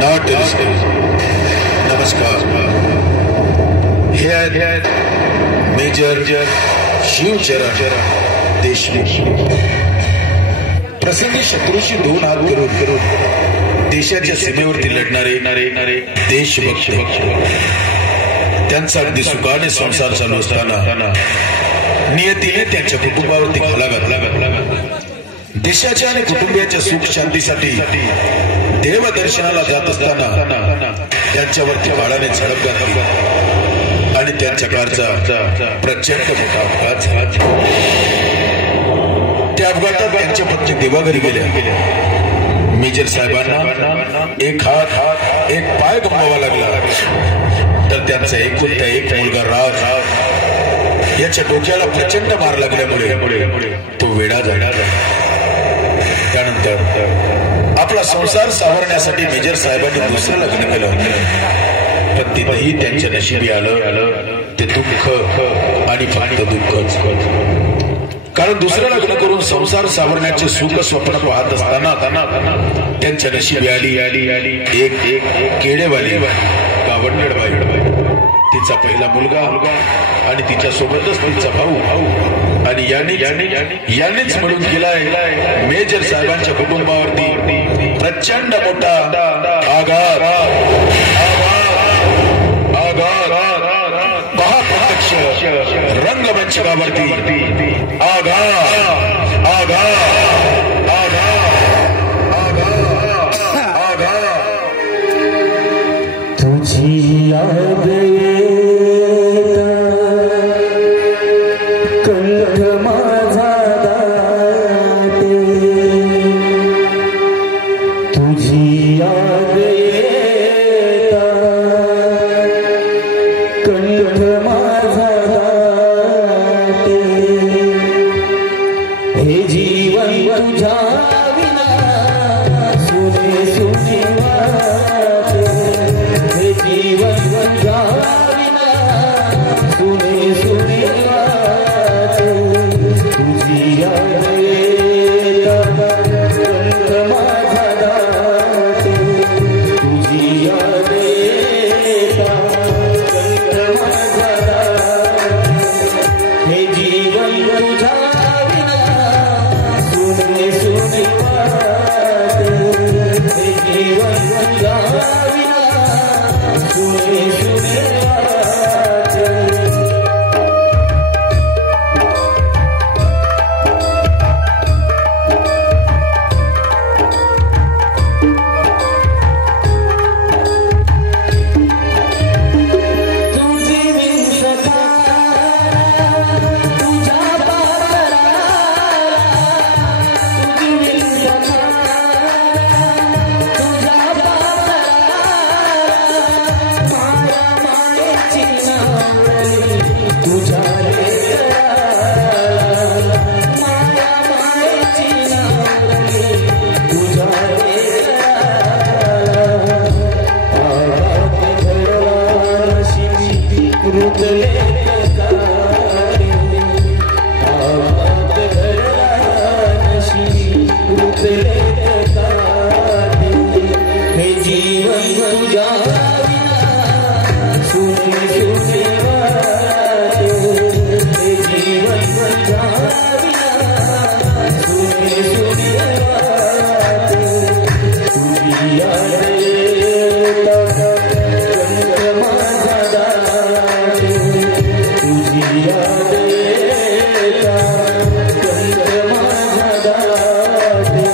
Not नमस्कार. हे आहेत मेजर शिवचरण देशमुख. प्रसंगी शत्रूशी दोन हात करून देशाच्या सीमेवरती लढणारे देशभक्त. त्यांचा अगदी सुखाने संसार चालू असताना नियतीने त्यांच्या कुटुंबावरती घाला घातला. देशाच्या आणि कुटुंबियाच्या सुख शांतीसाठी देवदर्शनाला जात असताना त्यांच्यावरती बाळाने झडप घातली आणि त्यांच्या कारचा प्रचंड मोठा अपघात झाला. त्या अपघातात त्यांच्या पत्नी देवाघरी गेल्या. मेजर साहेबांना एक हात एक पाय गमवावा लागला. तर त्यांचा एकुलता एक मुलगा राज याच्या डोक्याला प्रचंड मार लागल्यामुळे तो वेडा झाला. त्यानंतर आपला संसार सावरण्यासाठी मेजर साहेबांनी दुसरं लग्न केलं होतं. पण तिथेही त्यांच्या नशिबी आलं ते दुःख आणि फक्त दुःखच. कारण दुसरं लग्न करून संसार सावरण्याचे सुख स्वप्न पाहत असताना त्यांच्या नशिबी आली एक केडेवाली गावंढळ बाई. तिचा पहिला मुलगा आणि तिच्या सोबतच तिचा भाऊ आणि यानेच मिळून गेलाय मेजर साहेबांच्या कुटुंबावरती प्रचंड मोठा आघात. महाप्रत्यक्ष रंगमंचावरती तुझी याद कंठ माझा दाटे. तुझी याद कंठ माझा दाटे. हे जीवन तुझ्या विना सुने सुने वाटे. हे जीवन तुझ्या विना सुने सुने वाटे. तुझी याद कंठ माझा दाटे. तुझी याद कंठ माझा दाटे. हे जीवन तुझ्या सुने सुने वाटे. हे जीवन तुझ्या विना सुने सुने वाटे. तुझी विंसका तुझ्या पातळा. तुझी विंसका तुझ्या पातळा. माया मायेची नावली तुझ्या लेकराला. माया मायेची नावली तुझ्या लेकराला. आवाज घडला नशिबी रुतले कारे. आवाज घडला नशिबी रुतले कारे. हे जीवन तुझ्या विना सुने सुने वाटे. हे जीवन तुझ्या विना सुने सुने वाटे. तुझी याद कंठ माझा दाटे. तुझी याद कंठ माझा दाटे.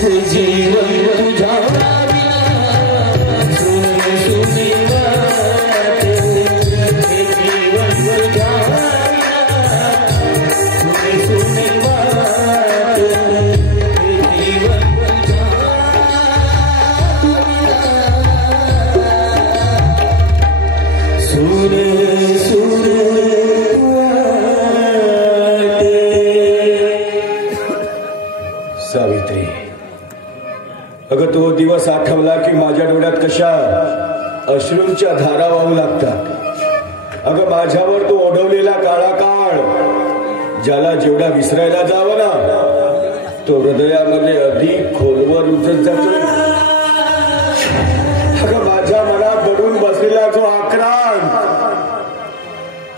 हे जीवन तुझ्या विना सुने सुने वाटे. हे जीवन तुझ्या विना सुने सुने वाटे. हे जीवन तुझ्या सुने सुने वाटे. सावित्री, अगं तो दिवस आठवला की माझ्या डोळ्यात कशा अश्रूंच्या धारा वाहू लागतात. अगं माझ्यावर तो ओढवलेला काळा काळ ज्याला जेवढा विसरायला जावं ना तो हृदयामध्ये अधिक खोलवर रुजत जातो.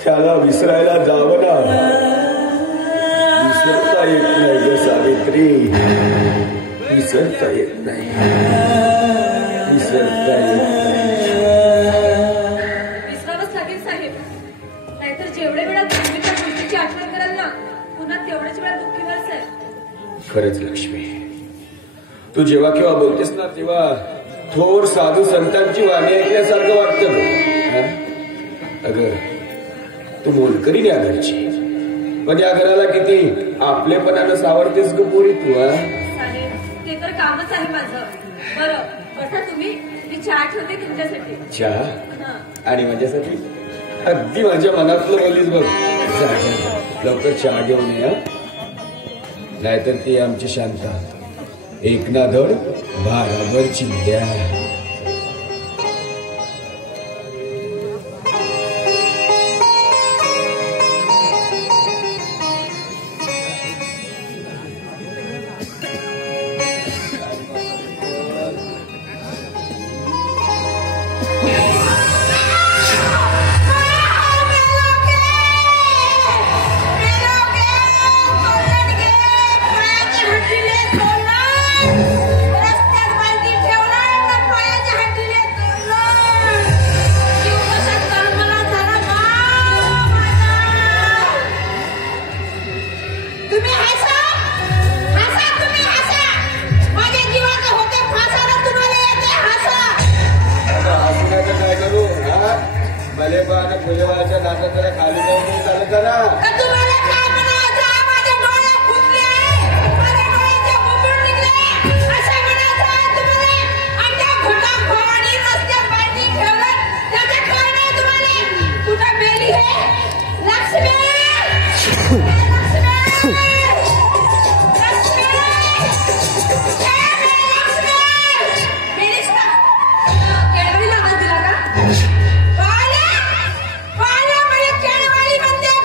त्याला विसरायला जावं ना. विसरता येत नाही ग सावित्री, विसरता येत नाही, विसरता येत नाही. विसरावंच लागेल साहेब, नाहीतर जेवढे वेळा तुम्ही त्या गोष्टीची आठवण कराल ना, पुन्हा तेवढ्याच वेळा दुःखी व्हाल साहेब. खरंच लक्ष्मी, तू जेव्हा केव्हा बोलतेस ना तेव्हा थोर साधू संतांची वाणी ऐकल्यासारखं वाटतं ग. अगं तू मोलकरी या घरची, पण या घराला किती आपलेपणानं सावरतेस ग पोरी तू. साहेब ते तर कामच आहे माझं. बरं बसा तुम्ही, मी चहा ठेवते तुमच्यासाठी. चहा हं. आणि माझ्यासाठी अगदी माझ्या मनातलं बोलीस बघ. जा, जा, लवकर चहा घेऊन ये. नाहीतर ती आमची शांता एक ना धड भाराभर चिंध्या. फुलेवाच्या नाकात जरा खाली जाऊन चालत जरा. तुम्हाला काय म्हणायचं? माझ्या डोळ्यात फुटले, माझ्या डोळ्याचे बुबुळ निघले, असं म्हणायचं तुम्हाला? आता खोटा खोवाडी रस्त्यात बांधली ठेवलं, त्याचं काय नाही तुम्हाला? कुठं मेली हे? लक्ष्मी!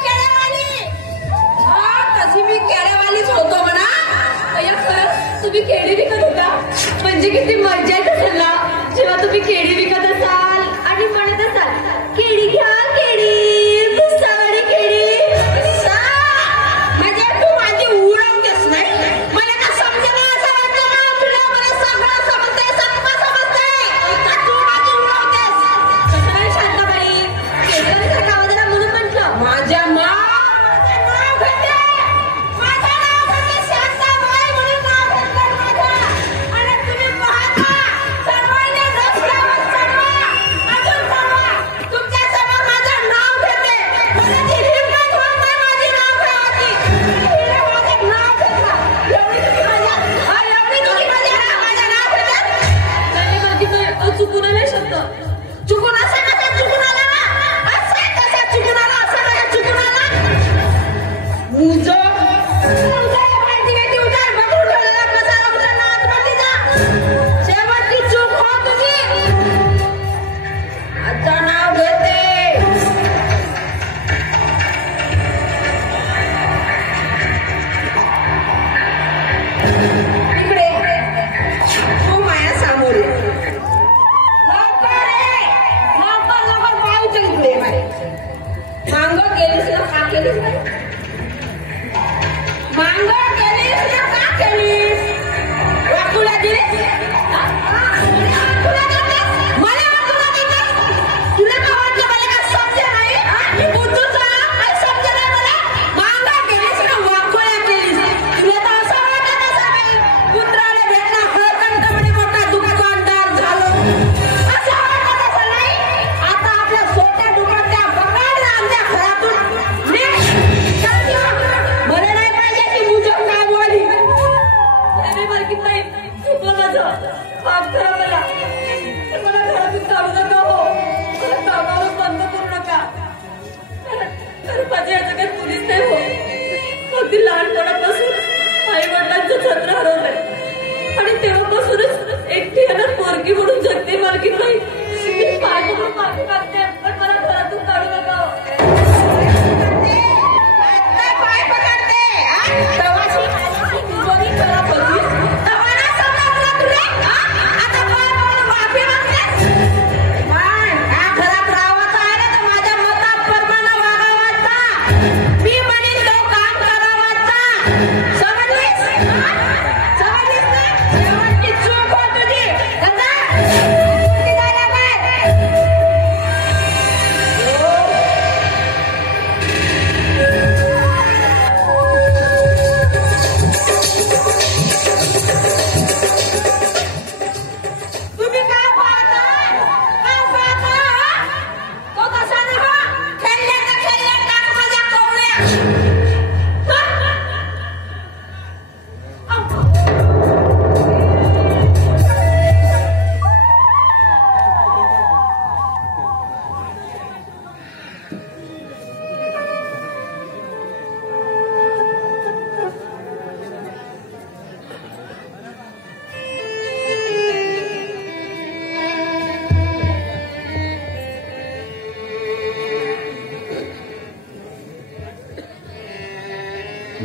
केळवली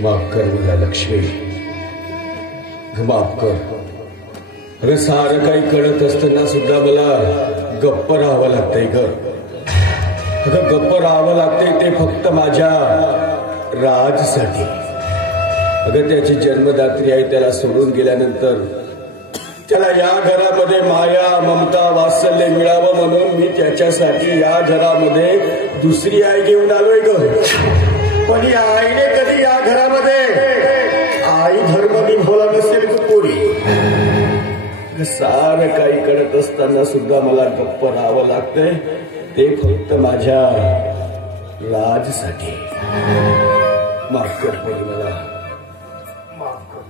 माफ कर मला लक्ष्मी, माफ कर. अरे सारं काही कळत असताना सुद्धा मला गप्प राहावं लागतंय ग. अगं गप्प राहावं लागतंय ते फक्त माझ्या राजसाठी. अगं त्याची जन्मदात्री आहे, त्याला सोडून गेल्यानंतर त्याला या घरामध्ये माया ममता वात्सल्य मिळावं म्हणून मी त्याच्यासाठी या घरामध्ये दुसरी आई घेऊन आलोय ग. पण या आईने कधी या घरामध्ये आई धर्म निभवला नसेल ग पोरी. सारं काही करत असताना सुद्धा मला गप्प राहावं लागतंय ते फक्त माझ्या राजसाठी. माफ कर पोरी, मला माफ कर.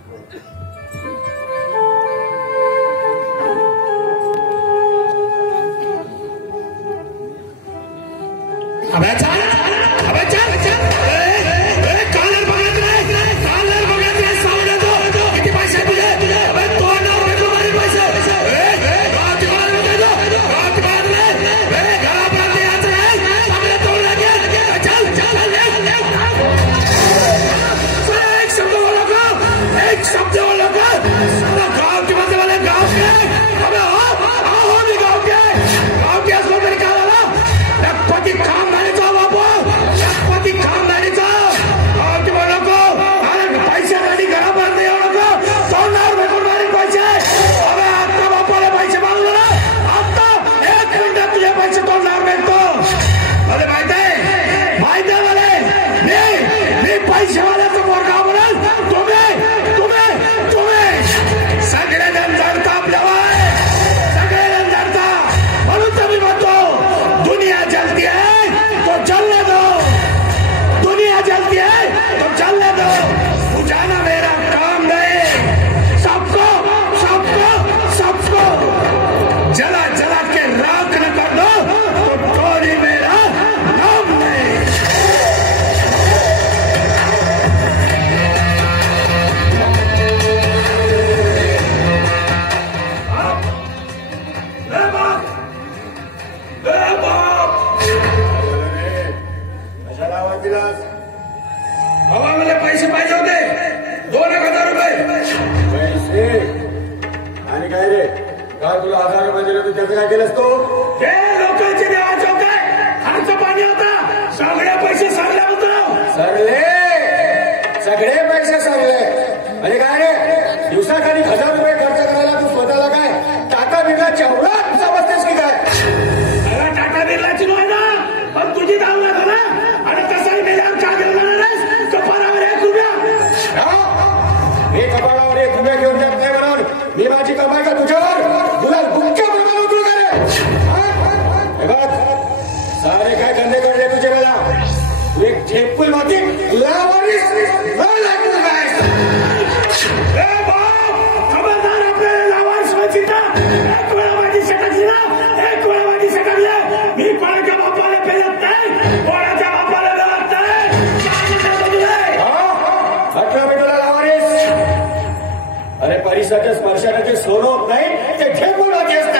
स्पर्शाने सोनं होत नाही ते ठेपून वाटी असते.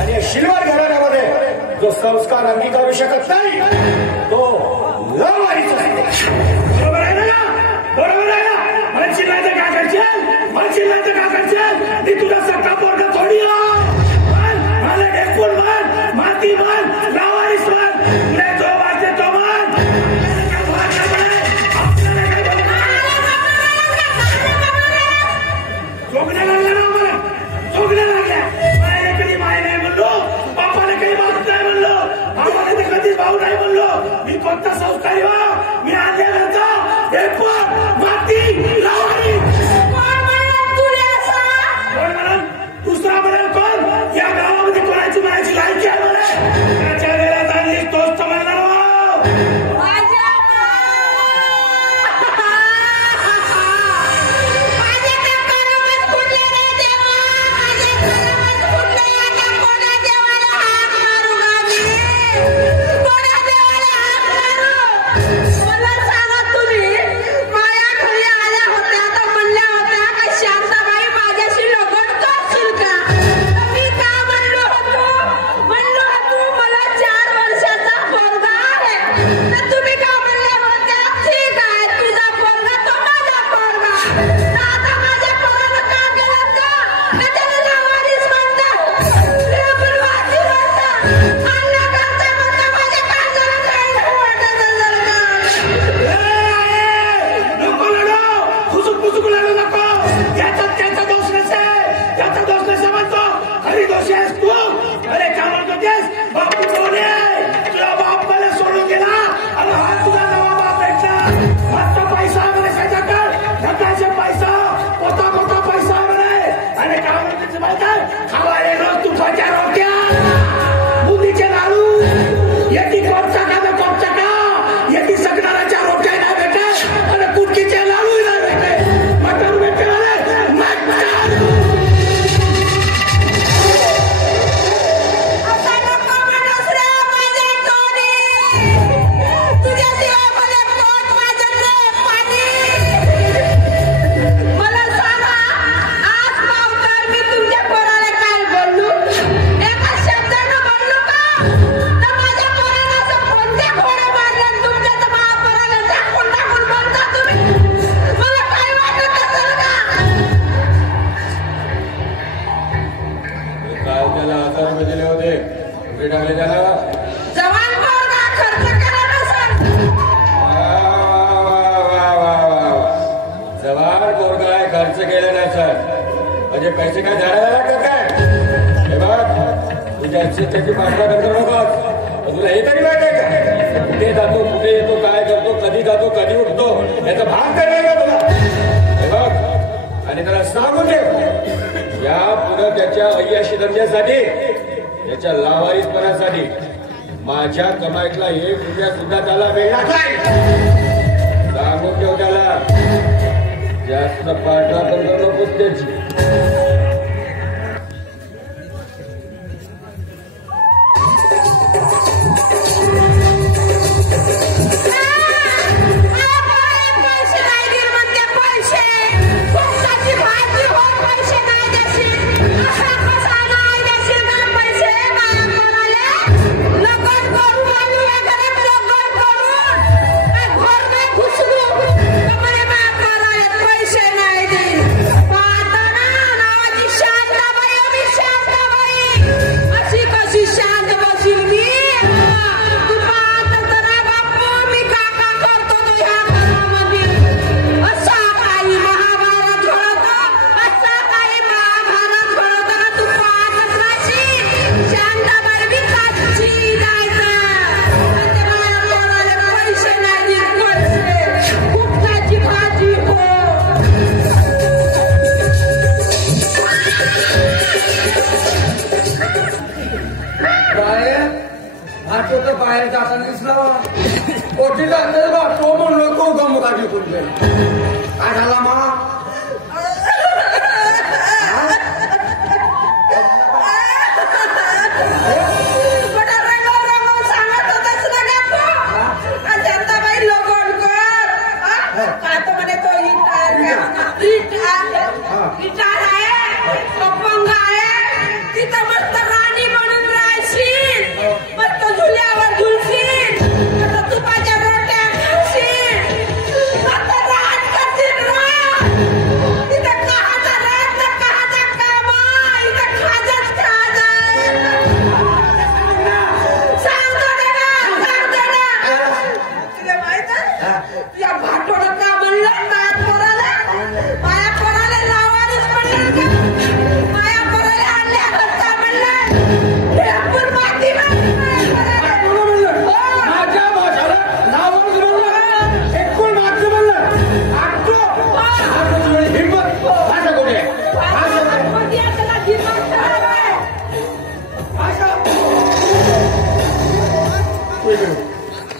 आणि शिल्वर घराण्यामध्ये जो संस्कार अंगीकारू शकत नाही तो लवारीचा असतो. बरोबर आहे ना? बरोबर आहे ना? मला चिल्लायचं का करशील? मला चिल्लायचं का करशील? मी तुझा सख्खा पोरगा थोडी मला ढेकून मार, माती मार, लावारीस मार, तुला जो वाटते तो मार. झोकण्या लागल्या ना मला, झोकण्या लागल्या. मायने कधी माय नाही म्हणलो, बापाने कधी बाप नाही म्हणलो, भावाने कधीच भाऊ नाही म्हणलो. मी होतेस तू? अरे काय म्हणत होतेस? बापू कोण आहे? तुझा बाप मला सोडून गेला आणि हा तुझा नवा बाप भेटला. फक्त पैसा म्हणे सगळ्याकडे, ढकाचे पैसा, मोठा पैसा म्हणे. अरे काय म्हणत माहित आहे? खावायला रोज तुपाच्या रोट्या, बुंदीचे लाडू, याची कोपचा का याची सगळ्याच्या रोट्या नाही भेटत आणि कुटकीचे लाडू नाही भेटत. मटण भेटते असा नको म्हणूस रे माझ्या टोनी. तुझ्या जीवामध्ये पोट वाजत रे पाणी. मला सांगा, आज पावसाळ्यात मी तुमच्या पोराला काय बोललो? एका शब्दानं बोललो का? तर माझ्या पोराला असं कोणत्या घोडे मारलं तुमच्या तर महापोराला टाकून बोलता तुम्ही? मला काय वाटत असेल का? काल त्याला 1000 रुपये दिले होते, कुठे टाकले त्याला? जवान पोरगा खर्च करा नसेल. जवान पोरगा आहे, खर्च केला नाही सर. म्हणजे पैसे काय झाडायला लागतात काय? हे बघ, तुझ्या त्याची पाठला करू नकोस. तुला हे तरी माहिती आहे का? कुठे जातो, कुठे येतो, काय करतो, कधी जातो, कधी उठतो, याचा भाग तरी आहे का तुला? हे बघ, आणि त्याला सांगून ठेव, या पुढे त्याच्या अय्याशी धंद्यासाठी, त्याच्या लावारीसपणासाठी माझ्या कमाईतला 1 रुपया सुद्धा त्याला मिळणार नाही. सांगून ठेव त्याला. जास्त पाठला करू नकोस त्याची. पैसे नाही देईल म्हणते पैसे. कोणताची भाजी हो पैसे नाही देशील. असा कसा नाही देशील का पैसे? माया पोराले लगन करू आलू वगैरे लगन करून घर में घुसलो. म्हणे माया पोराले पैसे नाही देईल. पाहता ना नावाची शांताबाई आम्ही शांताबाई. अशी कशी शांत बसील मी? तू पाहत तर बापू मी काका करतो तो ह्या घरामध्ये. असा काही महाभारत घडतो, असा काही महाभारत घडतो ना तू पाहतच राहशील. शांताबाई बी काची जायचं. म्हणजे माझ्या पोराला पैसे नाही देत पैसे. कुठल्याची भाजी हो. बाहेर भातो तर बाहेर जाताना दिसला. ओटीला तो म्हणलो तो गम काढली कोणते काय झाला मा? सांगत होतास ना का तू? शांताबाई लगन कर. काय तो म्हणे तो इटार आहे, अपंग आहे. तिथं मस्त राणी म्हणून राहशील. मस्त झुल्यावर झुलशील. मस्त तुपाच्या रोट्या खाशील. मस्त राज करशील राज. तिथं कहाचा राज तर कहाचा कामा. इथं खाजच खाज आहे. सांगतो ना. तुला माहित आहे? या भाटोडं का म्हणलं माया पोराला लावारीच म्हणलं का? माया पोराला आणल्या करता म्हणलं. हे आपण माती म्हणलं. माझ्या भाषाला नावच म्हणलं, एकूण मागचं म्हणलं. आठवो. हिंमत भाषा कुठे?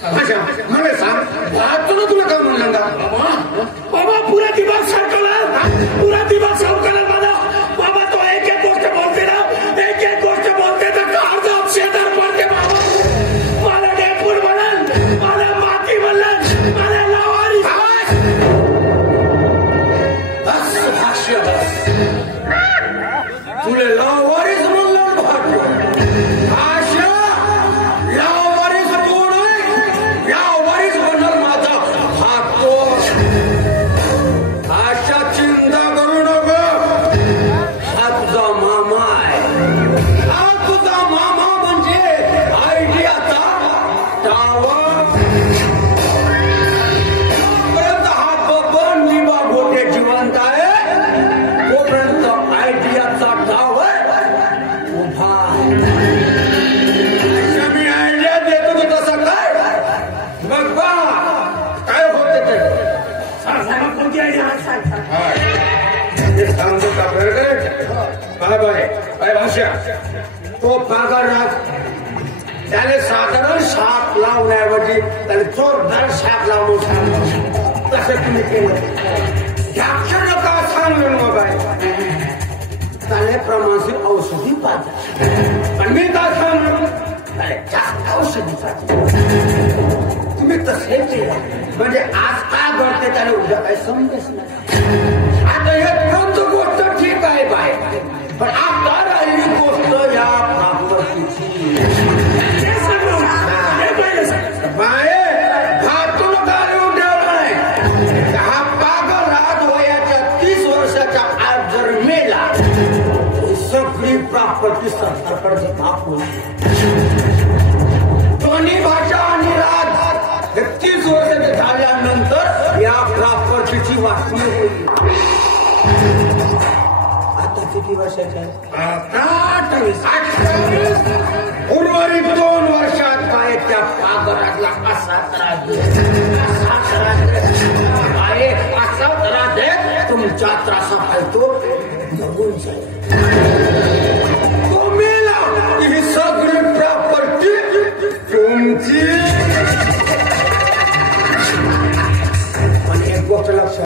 भाषा मला सांग, भाजतो तुला काय म्हणलं का? बाबा पुरा दिमाग सरकला, पुरा दिमाग सरकला माझा. बाबा तो एक गोष्ट बोलते ना, एक गोष्ट बोलते तर अर्ध शेजार पडते बाबा. मला डेपूर म्हणलं, मला माती म्हणलं, मला लावारी. बस भाष्य बस. तुले लावारीच म्हणलं भाग्य. भाष्य लावारीच कोण आहे? लावारीच म्हणलं माझा भाग्य. मी आयडिया देतो तो तसा काय मग बा काय होते ते कोणती आयडिया ते सांगतो का बरोबर काय बाय काय भाषा तो पगार राज त्याने साधारण शाप लावण्याऐवजी त्याने जोरदार शाप लावून सांगतो तसं तुम्ही केलं अक्षर का सांगलं मोबाईल त्याने प्रमाणशीर औषधी पाहिजे पण मी काय सांगलो त्याने जास्त औषधी पाहिजे तुम्ही तसे केलं म्हणजे आज काय घडते त्याला उद्या काही समजत नाही आता हे कोणती गोष्ट ठीक आहे बाय पण आता राहिली गोष्ट या प्रॉपर्टीची बाय हातून गाडून ठेवलाय हा पागल राज वयाच्या 30 वर्षाच्या आज जर मेला सगळी प्रॉपर्टी सरकारकडे भाग होईल दोन्ही भाषा आणि राज 30 वर्षाचे झाल्यानंतर या प्रॉपर्टीची वाटणी होईल आता किती वर्षाचे आहे आता 28 उर्वरित 2 वर्षात काय त्या पागरातला असा त्रास तुमच्या त्रासापाय तो जगून जाईल तो मेला ही सगळी प्रॉपर्टी तुमची पण एक गोष्ट लक्षात